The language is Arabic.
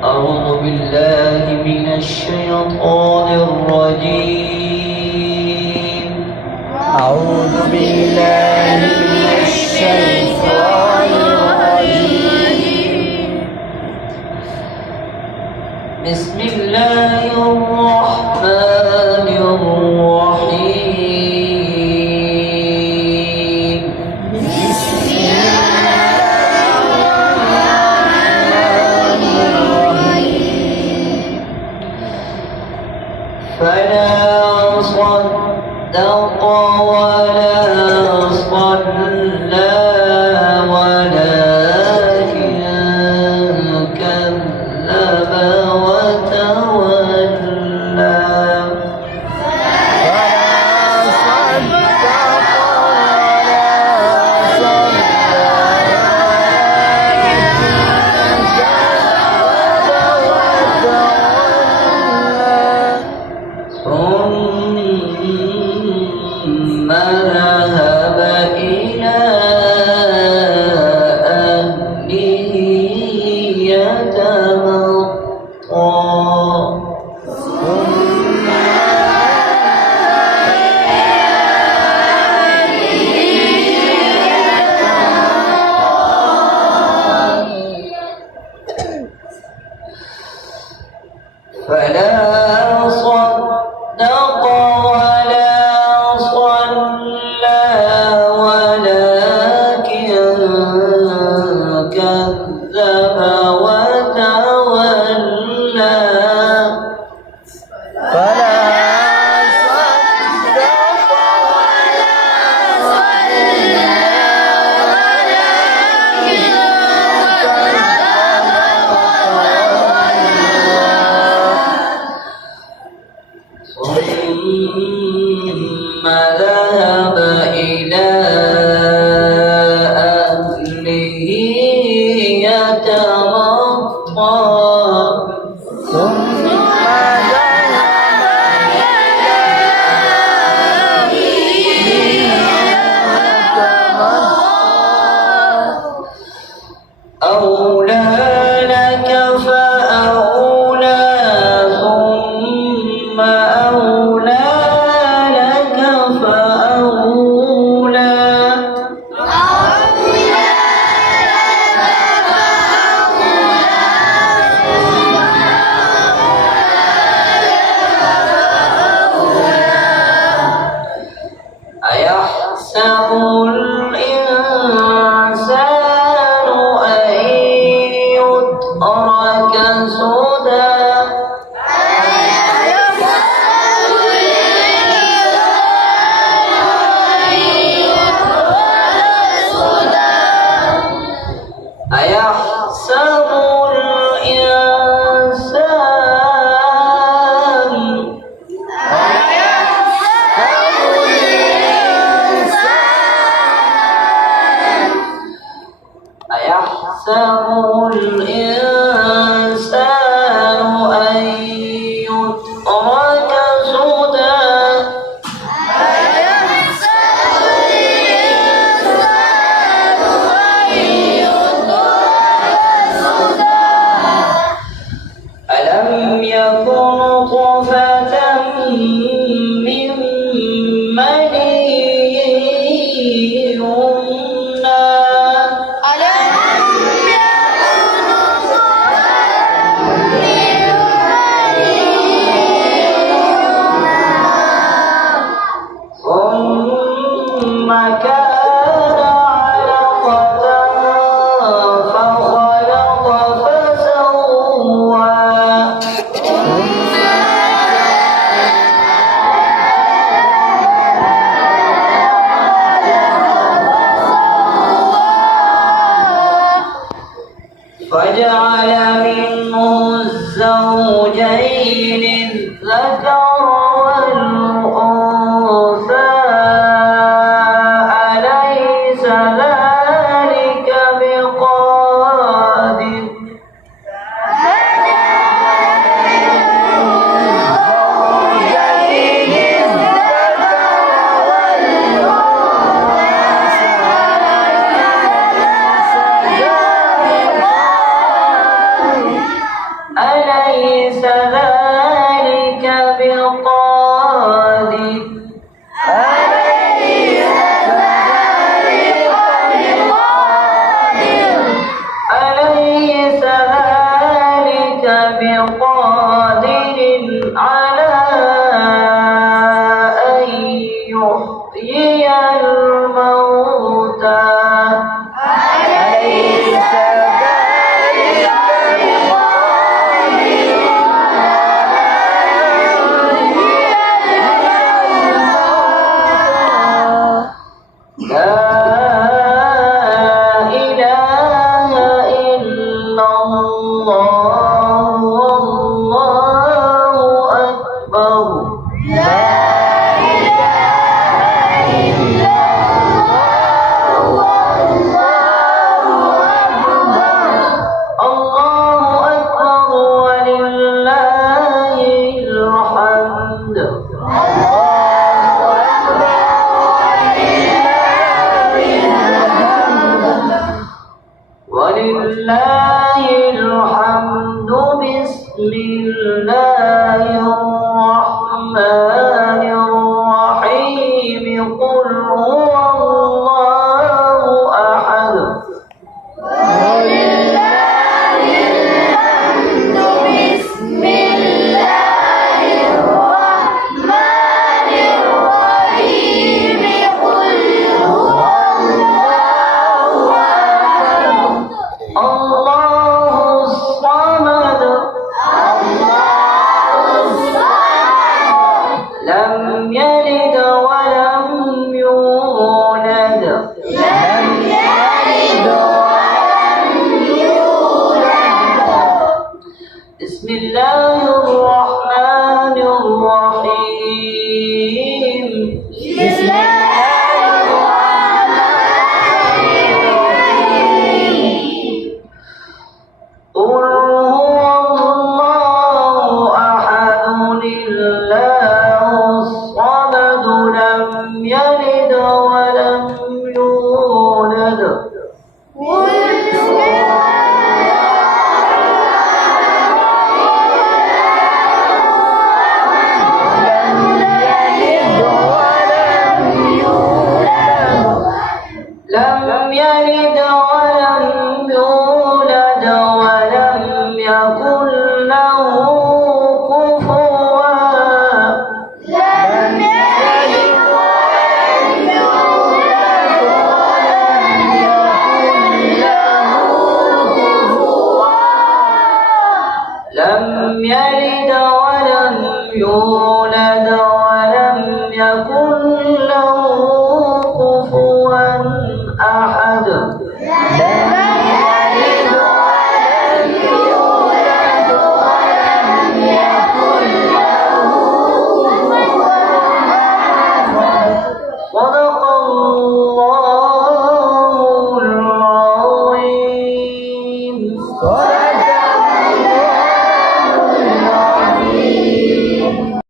أعوذ بالله من الشيطان الرجيم. أعوذ بالله من الشيطان الرجيم. بسم الله الرحمن الرحيم. بسم الله الرحمن الرحيم. فلا صدق ولا صلى ولكن كذب وتولى. ثم ذهب إلى أهله يتمطى. فلا صدق ولا صلى ولكن كذب وتولى. ثم ذهب إلى أهله يتمطى. أولى لك فأولى ثم أولى لك فأولى. أيحسب الإنسان أن يترك سدى. أيحسب الإنسان أن يترك سدى. ألم يكن نطفة من مني يمنى. ثم كان علقة فخلق فسوى. فجعل منه الزوجين الذكر والأنثى. أليس ذلك بقادر. أليس ذلك بقادر أليس ذلك بقادر على أن يحيي الموتى لا إله إلا الله والله أكبر الله أكبر ولله الحمد ولله الحمد بسم الله الرحمن الرحيم قل هو الله أحد الله الصمد لم يلد ولم يولد بسم الله الرحمن الرحيم قل هو الله أحد الله الصمد لم يلد ولم يولد لم يلد ولم يولد ولم يكن له كفوا لم يلد ولم يولد